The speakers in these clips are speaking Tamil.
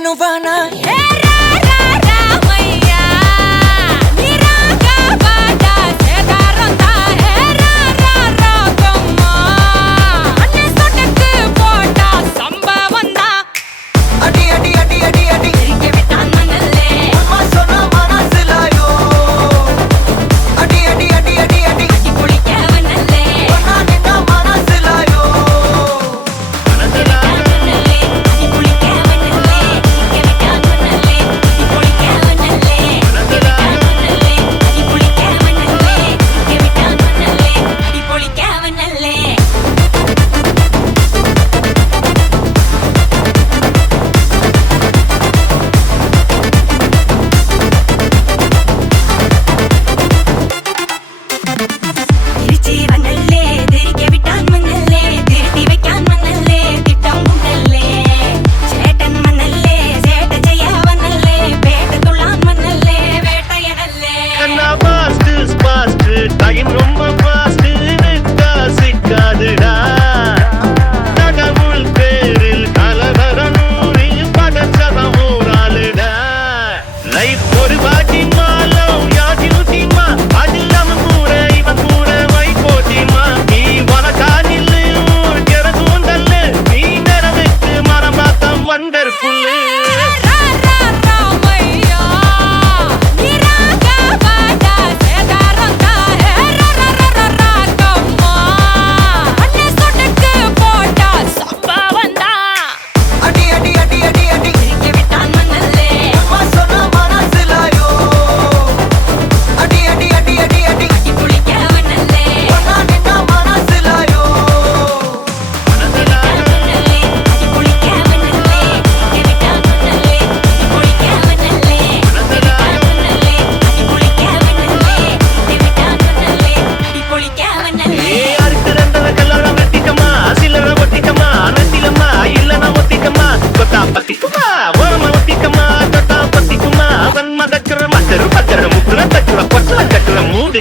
నువ్వానా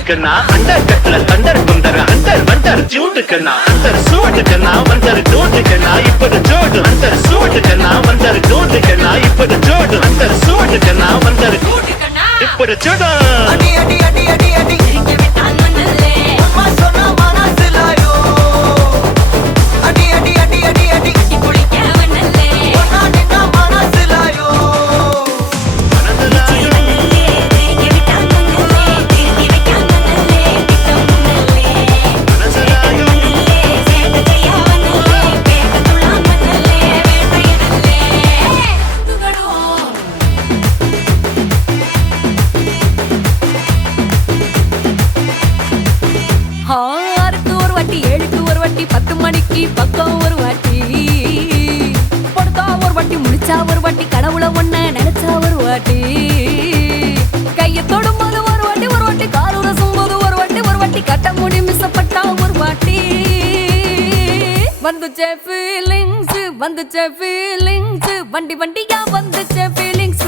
अंदर कटल अंदर कुंदर अंदर वंदर जूट करना अंदर सूट करना वंदर डोट करना इपद जोड़ अंदर सूट करना वंदर डोट करना इपद जोड़ अंदर सूट करना वंदर डोट करना इपद जोड़ अडी अडी अडी अडी अडी के बिटान मनले अम्मा सोना माना सिलायो अडी अडी अडी अडी अडी की पुली के मनले ओना निना माना सिलायो பக்கம் ஒரு வாட்டி படுத்தா ஒரு வாட்டி முடிச்சா ஒரு வாட்டி கடவுளை ஒண்ண நினைச்சா ஒரு வாட்டி கையை தொடும்போது ஒரு வாட்டி கால் உரசும் போது ஒரு வாட்டி கட்ட முடி மிஸ்ஸப்பட்டா ஒரு வாட்டி வந்துச்சே ஃபீலிங்ஸ் வண்டி வண்டியா வந்துச்சே ஃபீலிங்ஸ்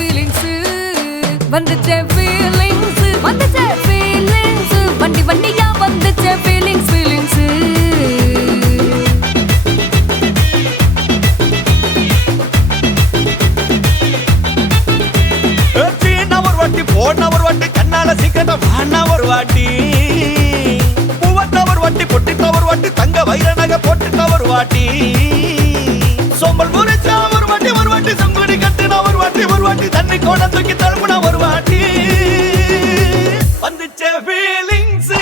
வந்துச்சே ஃபீலிங்ஸ் வண்டி வண்டியா வந்துச்சே ஃபீலிங்ஸ் போன ஒரு வாட்டி கண்ணால சீக்கிரமா வாண்ணா ஒரு வாட்டி பூவத்த ஒரு வாட்டி பொட்டித்த ஒரு வாட்டி தங்க வைர நகை போட்டுட்ட ஒரு வாட்டி சோம்பல் முறைச்சா ஒரு வாட்டி சங்குடி கட்டுனா ஒரு வாட்டி தண்ணி கோண தூக்கி தழுப்புனா ஒரு வாட்டி வந்துச்சே ஃபீலிங்ஸ்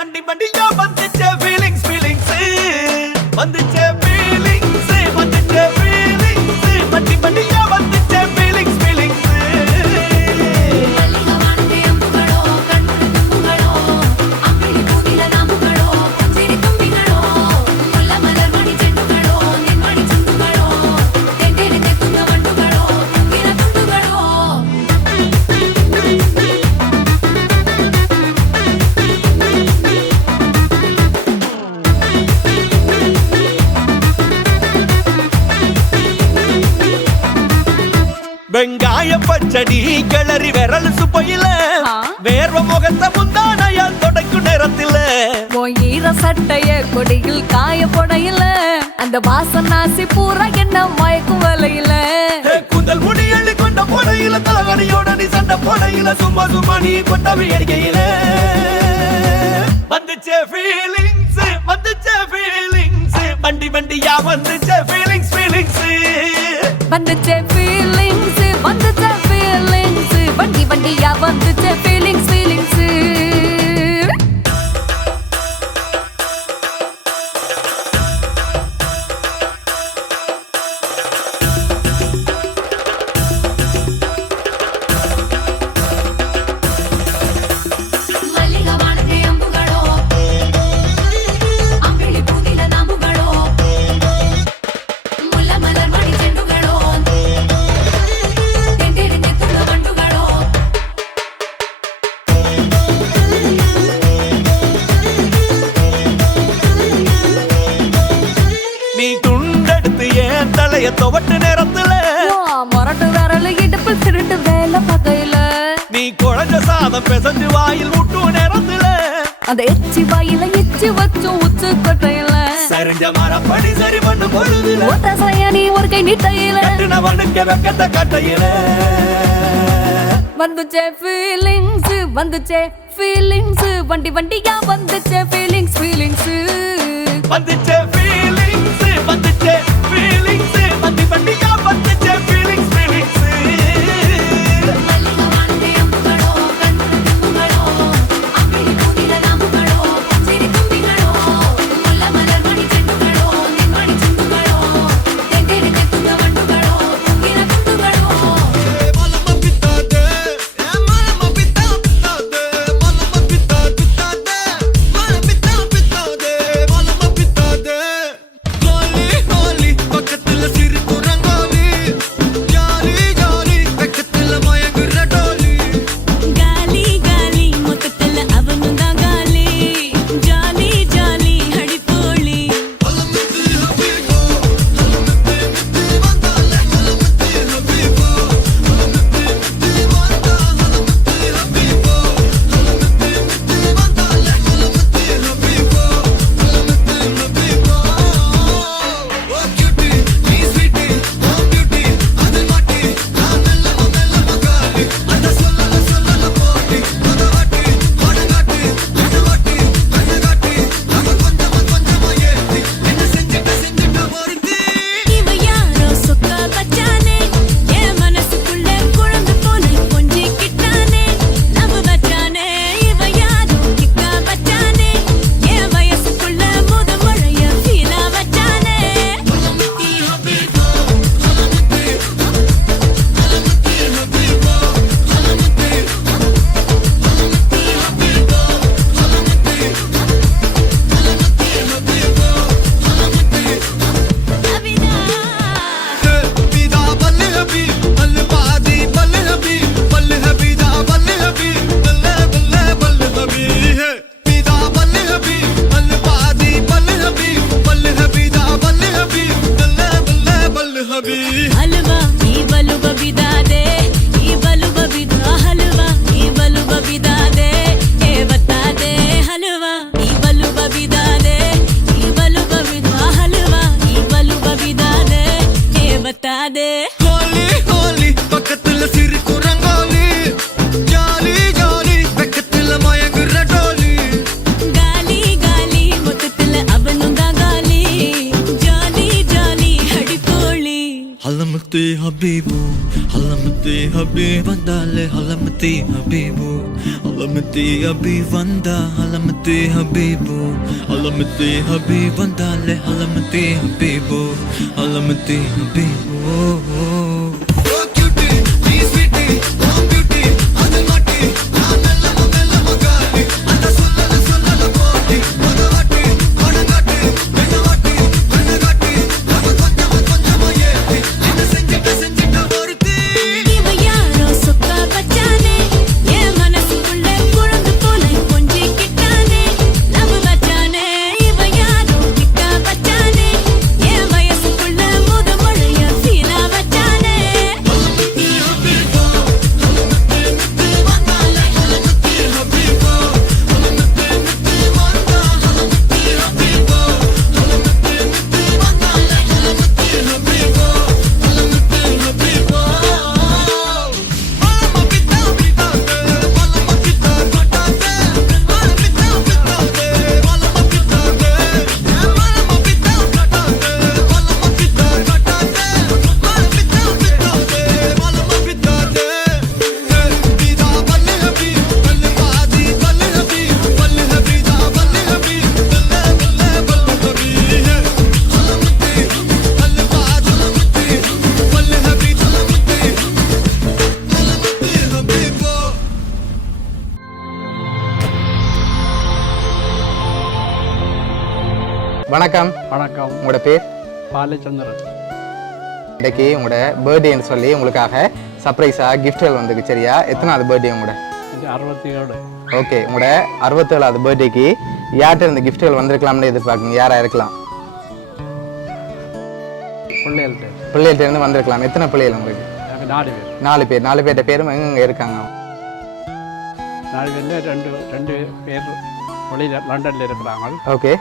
வண்டி வண்டியா வந்துச்சே ஃபீலிங்ஸ் வந்துச்சே ஃபீலிங்ஸ் வண்டி வண்டியா வந்துச்சே ஃபீலிங்ஸ் வெங்காய பச்சடி கிளறி விரல் சுப்பையில வேர்வ முகத்தை முந்தானையா தொடக்கும் நேரத்தில ஈர சட்டைய கொடியில் காய பொடையில அந்த வாசனாசி பூரா என்ன மயக்கும் வலையில அடிக்கல சும்மா சும்மா நீ கொட்டவி அடிக்கையில வந்துச்சே ஃபீலிங்ஸ் வந்துச்சே ஃபீலிங்ஸ் வண்டி வண்டியா வந்துச்சே ஃபீலிங்ஸ் ஃபீலிங்ஸ் வந்துச்சே ஃபீலிங்ஸ் வந்துச்சே ஃபீலிங்ஸ் வண்டி வண்டியா வந்துச்சே ஃபீலிங்ஸ் ஃபீலிங்ஸ் நீ துண்டெடுத்து ஏன் தலைய துவட்டு நேரத்துல மொரட்டு விரல் இடுப்பில் திருட்டு வேலை பகையில நீ குழஞ்ச சாதம் பிசைஞ்சு வாயில் விட்டு நேரத்துல அந்த எச்சி வாயில எச்சி வச்சு உச்சு கொட்டையில சரிஞ்ச மரப்படி சரி பண்ணு பொழுதுல ஒத்த சயனி ஒரு கை நீட்டையில கட்டுனவனுக்கு வெக்கத்த கட்டையில வந்துச்சே ஃபீலிங்ஸ் வந்துச்சே ஃபீலிங்ஸ் வண்டி வண்டியா வந்துச்சே ஃபீலிங்ஸ் ஃபீலிங்ஸ் வந்துச்சே ஃபீலிங்ஸ் வந்துச்சே ஃபீலிங்ஸ் வண்டி வண்டியா வந்துச்சே ஃபீலிங்ஸ் ஃபீலிங்ஸ் حبيبو حلمتي حبيب வந்தாலே حلمتي حبيبو حلمتي حبيب வந்தா حلمتي حبيبو حلمتي حبيب வந்தாலே حلمتي حبيبو حلمتي حبيبو வச்சானே வணக்கம். வணக்கம். உங்களோட பேர்? பாலச்சந்திரன். இன்றைக்கு உங்களோட பர்த்டேன்னு சொல்லி உங்களுக்காக சர்ப்ரைஸாக கிஃப்ட்கள் வந்துருக்கு. சரியா? எத்தனாவது பர்த்டே உங்களோட? 67. ஓகே, உங்களோட 67வது பர்த்டேக்கு யார்கிட்ட இந்த கிஃப்ட்கள் வந்திருக்கலாம்னு எதிர்பார்க்குங்க? யாராக இருக்கலாம்? பிள்ளைகள்ட்ட இருந்து வந்திருக்கலாம். எத்தனை பிள்ளைகள் உங்களுக்கு? 4 பேர். 4 பேர். 4 பேர்ட்ட பேரும் எங்கே இருக்காங்க? 4 பேர்ல 2 பேர் வெளியில் லண்டனில் இருக்கிறாங்க. ஓகே.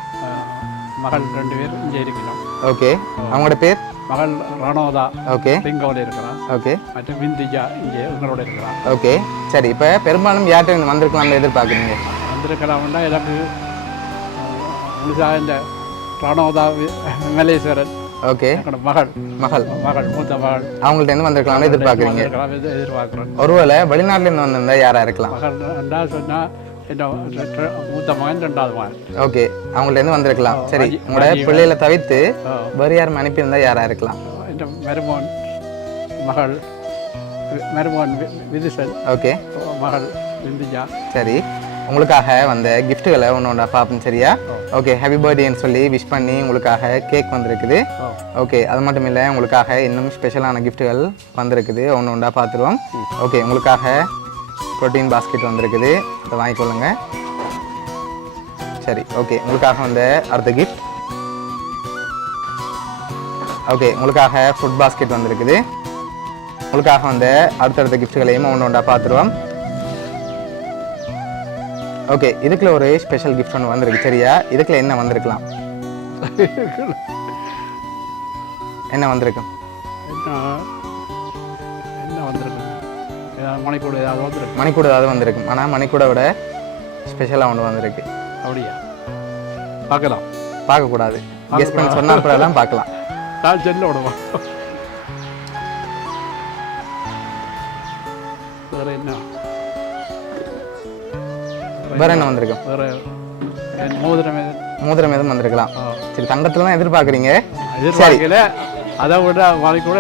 மகள் 2 பேர் இங்கே இருக்கிறோம். ஓகே, அவங்களோட பேர்? மகள் ரணோதா. ஓகே. லிங்கோவில் இருக்கிறான். ஓகே. மற்றும் விந்திஜா இங்கே உங்களோட இருக்கிறான். ஓகே, சரி. இப்போ பெரும்பாலும் யார்கிட்ட இருந்து வந்திருக்கலாம்னு எதிர்பார்க்குறீங்க? வந்திருக்கலாம்னா எனக்கு முழுசாக இந்த ரணோதா மலேஸ்வரன். ஓகே. மகள் மகள் மகள் மூத்த மகள் அவங்கள்ட்ட இருந்து வந்திருக்கலாம்னு எதிர்பார்க்குறீங்க. எதிர்பார்க்குறேன். ஒருவேளை வெளிநாட்டுல இருந்து வந்திருந்தா யாரா இருக்கலாம்? மகள் ரெண்டா சொன்னால் என்ன மூத்த மகன் 2வது மகன். ஓகே, அவங்கள்ட்ட இருந்து வந்திருக்கலாம். சரி, உங்களோட பிள்ளைகளை தவிர்த்து வேறு யாரும் அனுப்பியிருந்தா யாரா இருக்கலாம்? இந்த மருமகன் மகள் மருமகன் விதிசன். ஓகே. மகள் விந்திஜா. சரி, உங்களுக்காக வந்த கிஃப்ட்டுகளை ஒன்று ஒன்றா பார்ப்போம். சரியா? ஓகே, ஹாப்பி பர்த்டேன்னு சொல்லி விஷ் பண்ணி உங்களுக்காக கேக் வந்திருக்குது. ஓகே, அது மட்டும் இல்லை, உங்களுக்காக இன்னும் ஸ்பெஷலான கிஃப்ட்டுகள் வந்திருக்குது. ஒன்று ஒன்றா பார்த்துருவோம். ஓகே, உங்களுக்காக ப்ரோட்டீன் பாஸ்கெட் வந்திருக்குது. அதை வாங்கிக்கொள்ளுங்க. சரி, ஓகே. உங்களுக்காக வந்த அடுத்த கிஃப்ட். ஓகே, உங்களுக்காக ஃபுட் பாஸ்கெட் வந்திருக்குது. உங்களுக்காக வந்த அடுத்தடுத்த கிஃப்ட்டுகளையும் ஒன்று ஒன்றா பார்த்துருவோம். ஓகே, இதுக்குள்ள ஒரு ஸ்பெஷல் கிஃப்ட் ஒன்று வந்திருக்கு. சரியா? இதுக்குள்ள என்ன வந்திருக்கலாம்? என்ன வந்திருக்கும்? என்ன வந்திருக்கு? மணிக்கூட ஏதாவது வந்திருக்கு. மணிக்கூட ஏதாவது வந்திருக்கும். ஆனால் மணிக்கூட விட ஸ்பெஷலாக ஒன்று வந்திருக்கு. அப்படியா? பார்க்கலாம். பார்க்கக்கூடாது. கெஸ் பண்ணி சொன்னால் அப்புறம் தான் பார்க்கலாம். நான் செல்ல விடுவா. வேற என்ன? வேற என்ன வந்திருக்கும்? வேற மோதிரம் மோதிரம் எதுவும் வந்திருக்கலாம். சரி, தங்கத்தில் தான் எதிர்பார்க்குறீங்க. எதிர்பார்க்கல. அதை விட மணிக்கூட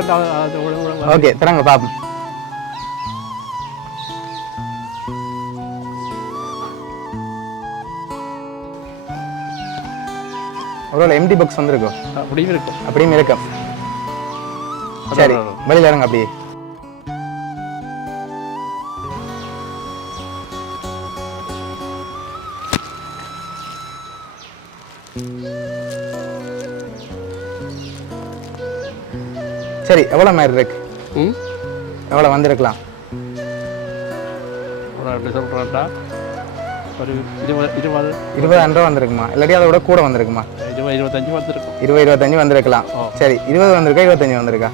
ஓகே, தராங்க பார்ப்போம். ஒருவேளை எம்டி பாக்ஸ் வந்திருக்கும். அப்படியும் இருக்கும். அப்படியும் இருக்கும். சரி, வெளியில இறங்க அப்படியே. சரி, எவ்வளோ மாதிரி இருக்கு? எவ்வளோ வந்திருக்கலாம்? எப்படி சொல்கிறேன்டா, ஒரு 20,000 ரூபா வந்திருக்குமா? இல்லாட்டி அதை விட கூட வந்திருக்குமா? 20-25 வந்திருக்கும். 20-25 வந்திருக்கலாம். சரி, 20 வந்திருக்கா 25 வந்திருக்கா?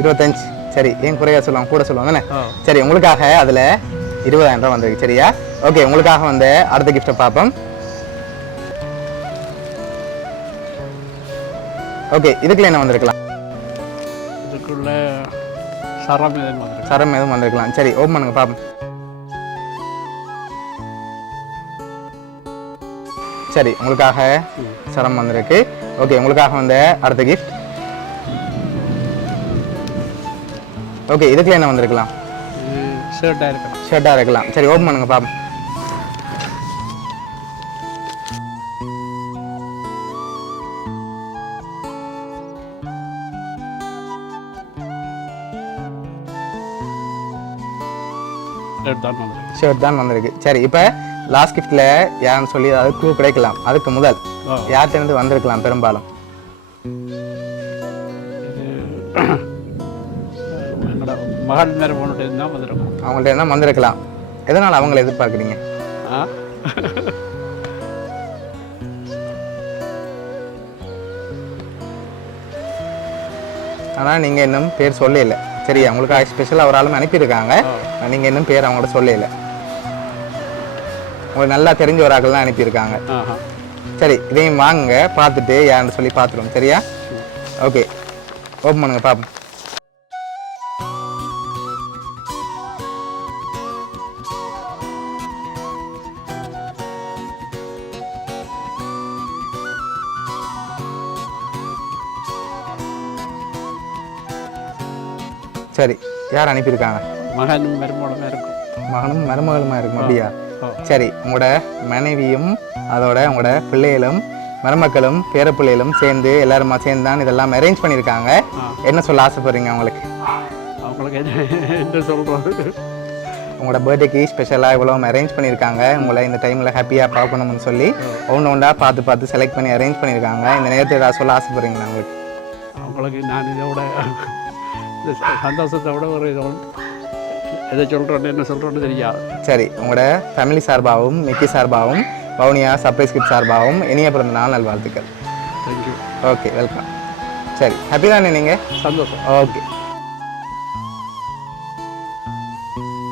25. சரி, ஏன் குறையா சொல்லுவாங்க, கூட சொல்லுவாங்க தானே? சரி, உங்களுக்காக அதில் 20,000 ரூபா வந்திருக்கு. சரியா? ஓகே, உங்களுக்காக வந்து அடுத்த கிஃப்ட்டை பார்ப்போம். ஓகே, இதுக்குள்ள என்ன வந்திருக்கலாம்? இதுக்குள்ள சரம் எதுவும் வந்திருக்கு. சரம் எதுவும் வந்திருக்கலாம். சரி, ஓப்பன் பண்ணுங்க பார்ப்போம். சரி, உங்களுக்காக சரம் வந்திருக்கு. ஓகே, உங்களுக்காக வந்த அடுத்த கிஃப்ட். ஓகே, இதுக்குள்ள என்ன வந்திருக்கலாம்? ஷர்ட்டாக இருக்கலாம். ஷர்ட்டாக இருக்கலாம். சரி, ஓப்பன் பண்ணுங்க பார்ப்போம். ஷர்ட் தான் வந்திருக்கு. சரி, இப்போ லாஸ்ட் கிஃப்ட்ல யாருன்னு சொல்லி அதாவது க்ளூ கிடைக்கலாம். அதுக்கு முதல் யார்கிட்ட இருந்து வந்திருக்கலாம்? பெரும்பாலும் மகள் நேரம் தான் வந்திருக்கும். அவங்கள்ட்ட இருந்தால் வந்திருக்கலாம். எதனால் அவங்கள எதிர்பார்க்குறீங்க? ஆனால் நீங்கள் இன்னும் பேர் சொல்லல. சரியா? உங்களுக்கு ஸ்பெஷலாக ஒரு ஆளும் அனுப்பியிருக்காங்க. நீங்கள் இன்னும் பேர் அவங்கள்ட்ட சொல்லல. உங்களுக்கு நல்லா தெரிஞ்ச ஒரு ஆக்கள் தான் அனுப்பியிருக்காங்க. சரி, இதையும் வாங்க, பார்த்துட்டு யாருன்னு சொல்லி பார்த்துருவோம். சரியா? ஓகே, ஓப்பன் பண்ணுங்க பார்ப்போம். சரி, யார் அனுப்பியிருக்காங்க? மகனும் மருமகளுமா இருக்கும். மகனும் மருமகளுமா இருக்கும். அப்படியா? சரி, உங்களோட மனைவியும் அதோட உங்களோட பிள்ளைகளும் மருமக்களும் பேரப்பிள்ளைகளும் சேர்ந்து எல்லாருமா சேர்ந்து தான் இதெல்லாம் அரேஞ்ச் பண்ணியிருக்காங்க. என்ன சொல்ல ஆசைப்படுறீங்க அவங்களுக்கு? அவங்களுக்கு என்ன சொல்கிறது, உங்களோட பர்த்டேக்கு ஸ்பெஷலாக இவ்வளோ அரேஞ்ச் பண்ணியிருக்காங்க. உங்களை இந்த டைமில் ஹாப்பியாக பார்க்கணும்னு சொல்லி ஒன்றா பார்த்து செலக்ட் பண்ணி அரேஞ்ச் பண்ணியிருக்காங்க. இந்த நேரத்தை ஏதாவது சொல்ல ஆசைப்படுறீங்களா உங்களுக்கு? அவங்களுக்கு நான் இதோட இந்த சந்தோஷத்தை விட ஒரு எதை சொல்கிறேன்னு என்ன சொல்கிறேன்னு தெரியாது. சரி, உங்களோட ஃபேமிலி சார்பாகவும் மிக்கி சார்பாகவும் வவுனியா சர்ப்ரைஸ் கிட் சார்பாகவும் இனிய பிறந்த நாள் நல்வாழ்த்துக்கள். தேங்க்யூ. Okay, welcome. சரி, ஹாப்பி தானே நீங்கள்? சந்தோஷம். ஓகே.